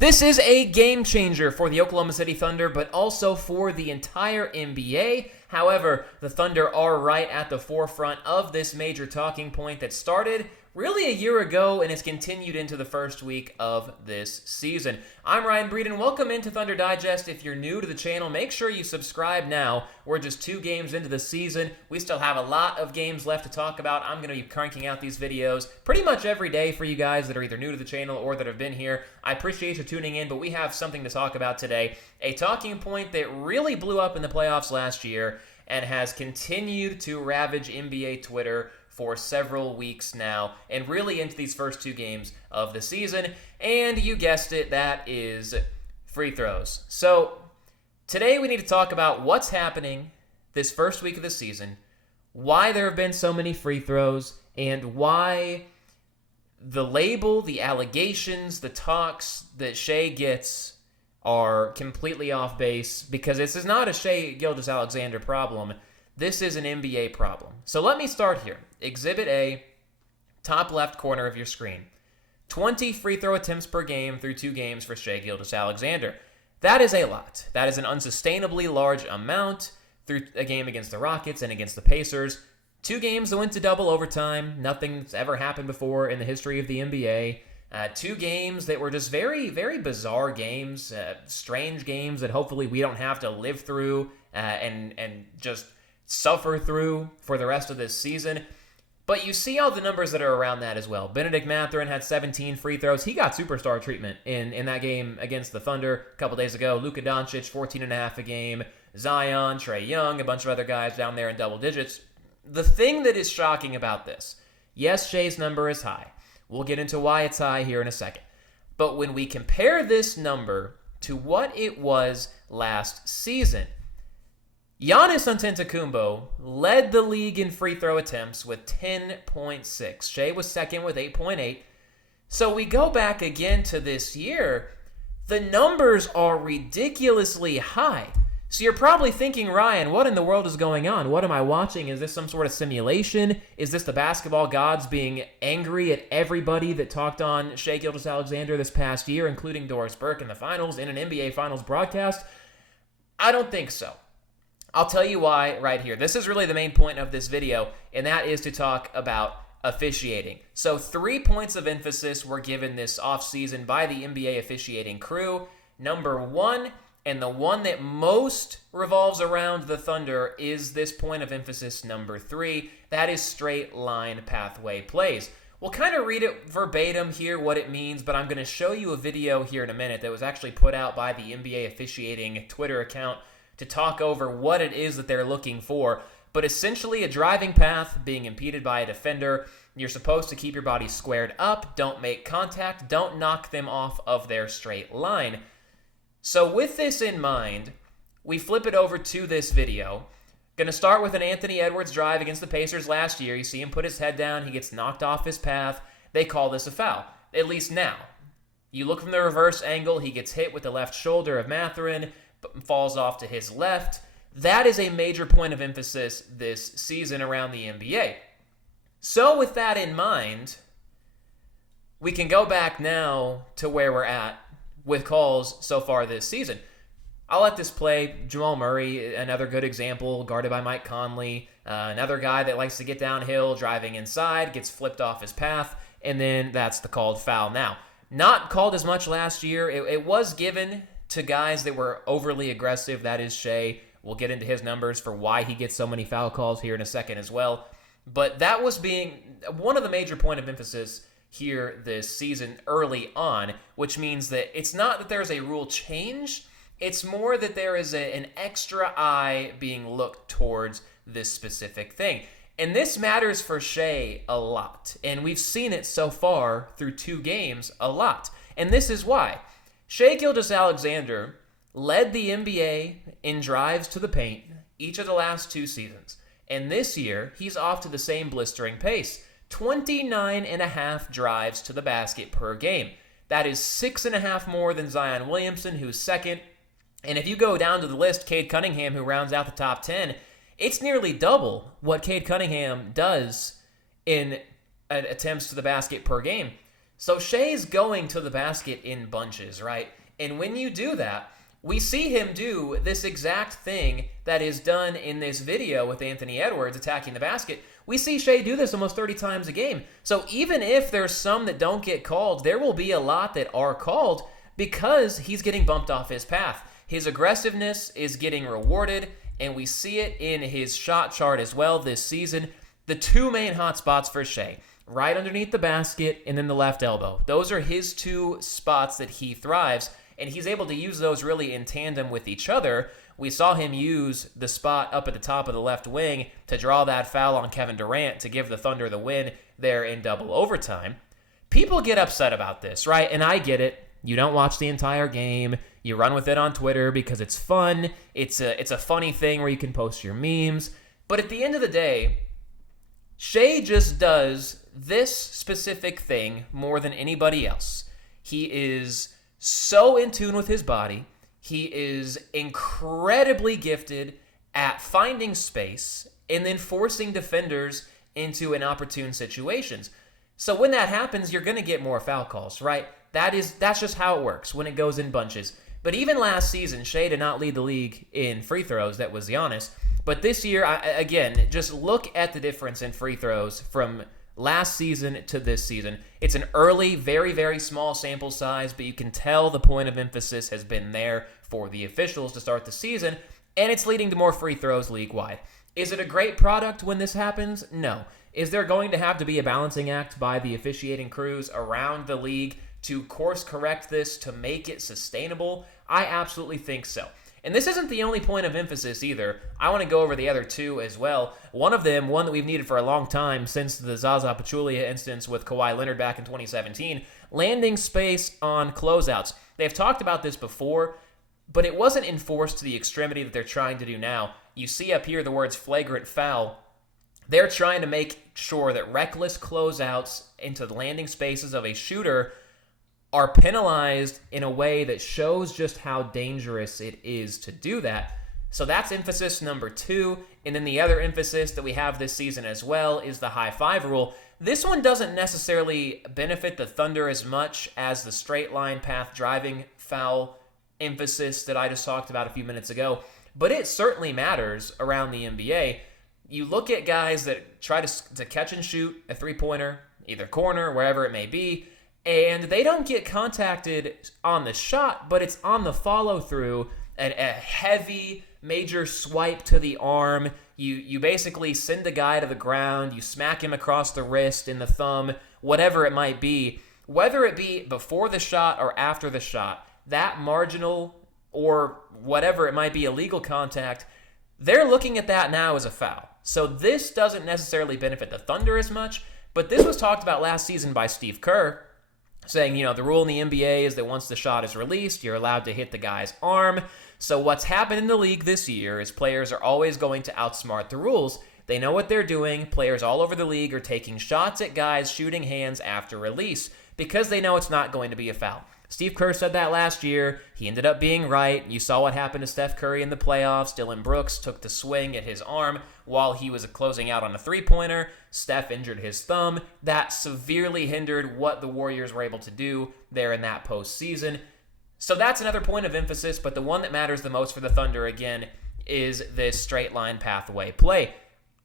This is a game changer for the Oklahoma City Thunder, but also for the entire NBA. However, the Thunder are right at the forefront of this major talking point that started really a year ago and has continued into the first week of this season. I'm Ryan Breeden. Welcome into Thunder Digest. If you're new to the channel, make sure you subscribe now. We're just 2 games into the season. We still have a lot of games left to talk about. I'm going to be cranking out these videos pretty much every day for you guys that are either new to the channel or that have been here. I appreciate you tuning in, but we have something to talk about today. A talking point that really blew up in the playoffs last year and has continued to ravage NBA Twitter for several weeks now, and really into these first 2 games of the season. And you guessed it, that is free throws. So today we need to talk about what's happening this first week of the season, why there have been so many free throws, and why the label, the allegations, the talks that Shai gets are completely off base, because this is not a Shai Gilgeous-Alexander problem. This is an NBA problem. So let me start here. Exhibit A, top left corner of your screen. 20 free throw attempts per game through 2 games for Shai Gilgeous-Alexander. That is a lot. That is an unsustainably large amount through a game against the Rockets and against the Pacers. 2 games that went to double overtime. Nothing's ever happened before in the history of the NBA. 2 games that were just very, very bizarre games, strange games that hopefully we don't have to live through and just suffer through for the rest of this season. But you see all the numbers that are around that as well. Bennedict Mathurin had 17 free throws. He got superstar treatment in that game against the Thunder a couple days ago. Luka Doncic, 14.5 a game. Zion, Trae Young, a bunch of other guys down there in double digits. The thing that is shocking about this, yes, Shai's number is high. We'll get into why it's high here in a second. But when we compare this number to what it was last season, Giannis Antetokounmpo led the league in free throw attempts with 10.6. Shai was second with 8.8. So we go back again to this year. The numbers are ridiculously high. So you're probably thinking, Ryan, what in the world is going on? What am I watching? Is this some sort of simulation? Is this the basketball gods being angry at everybody that talked on Shai Gilgeous-Alexander this past year, including Doris Burke in the finals, in an NBA Finals broadcast? I don't think so. I'll tell you why right here. This is really the main point of this video, and that is to talk about officiating. So 3 points of emphasis were given this offseason by the NBA officiating crew. Number 1, and the one that most revolves around the Thunder, is this point of emphasis number 3. That is straight line pathway plays. We'll kind of read it verbatim here, what it means, but I'm going to show you a video here in a minute that was actually put out by the NBA officiating Twitter account to talk over what it is that they're looking for. But essentially, a driving path being impeded by a defender. You're supposed to keep your body squared up, don't make contact, don't knock them off of their straight line. So with this in mind, we flip it over to this video. Going to start with an Anthony Edwards drive against the Pacers last year. You see him put his head down, he gets knocked off his path. They call this a foul, at least now. You look from the reverse angle, he gets hit with the left shoulder of Mathurin, falls off to his left. That is a major point of emphasis this season around the NBA. So with that in mind, we can go back now to where we're at with calls so far this season. I'll let this play. Jamal Murray, another good example, guarded by Mike Conley. Another guy that likes to get downhill, driving inside, gets flipped off his path, and then that's the called foul. Now, not called as much last year. It was given to guys that were overly aggressive. That is Shai. We'll get into his numbers for why he gets so many foul calls here in a second as well. But that was being one of the major point of emphasis here this season early on, which means that it's not that there's a rule change. It's more that there is an extra eye being looked towards this specific thing. And this matters for Shai a lot. And we've seen it so far through 2 games a lot. And this is why. Shai Gilgeous-Alexander led the NBA in drives to the paint each of the last 2 seasons. And this year, he's off to the same blistering pace. 29.5 drives to the basket per game. That is 6.5 more than Zion Williamson, who's second. And if you go down to the list, Cade Cunningham, who rounds out the top 10, it's nearly double what Cade Cunningham does in attempts to the basket per game. So Shai's going to the basket in bunches, right? And when you do that, we see him do this exact thing that is done in this video with Anthony Edwards attacking the basket. We see Shai do this almost 30 times a game. So even if there's some that don't get called, there will be a lot that are called because he's getting bumped off his path. His aggressiveness is getting rewarded, and we see it in his shot chart as well this season. The two main hot spots for Shai, right underneath the basket and then the left elbow. Those are his two spots that he thrives, and he's able to use those really in tandem with each other. We saw him use the spot up at the top of the left wing to draw that foul on Kevin Durant to give the Thunder the win there in double overtime. People get upset about this, right? And I get it. You don't watch the entire game. You run with it on Twitter because it's fun. It's a funny thing where you can post your memes. But at the end of the day, Shai just does this specific thing more than anybody else. He is so in tune with his body. He is incredibly gifted at finding space and then forcing defenders into inopportune situations. So when that happens, you're going to get more foul calls, right? That's just how it works when it goes in bunches. But even last season, Shai did not lead the league in free throws. That was Giannis. But this year, again, just look at the difference in free throws from last season to this season. It's an early, very, very small sample size, but you can tell the point of emphasis has been there for the officials to start the season, and it's leading to more free throws league-wide. Is it a great product when this happens? No. Is there going to have to be a balancing act by the officiating crews around the league to course correct this to make it sustainable? I absolutely think so. And this isn't the only point of emphasis either. I want to go over the other two as well. One of them, one that we've needed for a long time since the Zaza Pachulia instance with Kawhi Leonard back in 2017, landing space on closeouts. They've talked about this before, but it wasn't enforced to the extremity that they're trying to do now. You see up here the words flagrant foul. They're trying to make sure that reckless closeouts into the landing spaces of a shooter are penalized in a way that shows just how dangerous it is to do that. So that's emphasis number 2. And then the other emphasis that we have this season as well is the high five rule. This one doesn't necessarily benefit the Thunder as much as the straight line path driving foul emphasis that I just talked about a few minutes ago, but it certainly matters around the NBA. You look at guys that try to catch and shoot a three-pointer, either corner, wherever it may be, and they don't get contacted on the shot, but it's on the follow-through, a heavy, major swipe to the arm. You basically send a guy to the ground, you smack him across the wrist, in the thumb, whatever it might be. Whether it be before the shot or after the shot, that marginal or whatever it might be illegal contact, they're looking at that now as a foul. So this doesn't necessarily benefit the Thunder as much, but this was talked about last season by Steve Kerr, saying, the rule in the NBA is that once the shot is released, you're allowed to hit the guy's arm. So what's happened in the league this year is players are always going to outsmart the rules. They know what they're doing. Players all over the league are taking shots at guys shooting hands after release because they know it's not going to be a foul. Steve Kerr said that last year. He ended up being right. You saw what happened to Steph Curry in the playoffs. Dillon Brooks took the swing at his arm while he was closing out on a three-pointer. Steph injured his thumb. That severely hindered what the Warriors were able to do there in that postseason. So that's another point of emphasis, but the one that matters the most for the Thunder, again, is this straight-line pathway play.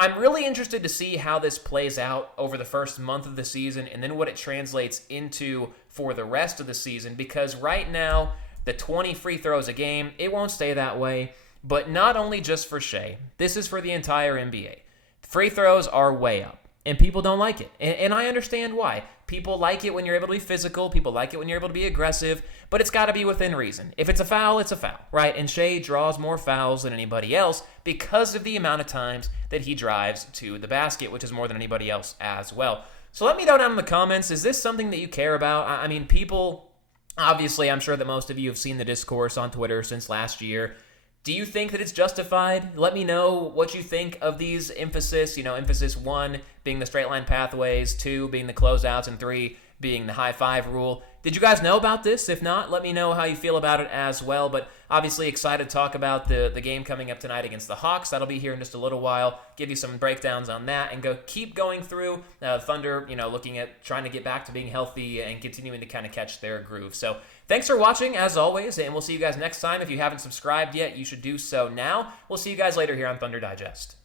I'm really interested to see how this plays out over the first month of the season and then what it translates into for the rest of the season, because right now, the 20 free throws a game, it won't stay that way, but not only just for Shai. This is for the entire NBA. Free throws are way up, and people don't like it, and I understand why. People like it when you're able to be physical, people like it when you're able to be aggressive, but it's got to be within reason. If it's a foul, it's a foul, right? And Shai draws more fouls than anybody else because of the amount of times that he drives to the basket, which is more than anybody else as well. So let me know down in the comments, is this something that you care about? I mean, people, obviously, I'm sure that most of you have seen the discourse on Twitter since last year. Do you think that it's justified? Let me know what you think of these emphasis. Emphasis 1 being the straight line pathways, 2 being the closeouts, and 3 being the high five rule. Did you guys know about this? If not, let me know how you feel about it as well. But obviously excited to talk about the game coming up tonight against the Hawks. That'll be here in just a little while. Give you some breakdowns on that and keep going through Thunder, looking at trying to get back to being healthy and continuing to kind of catch their groove. So thanks for watching as always, and we'll see you guys next time. If you haven't subscribed yet, you should do so now. We'll see you guys later here on Thunder Digest.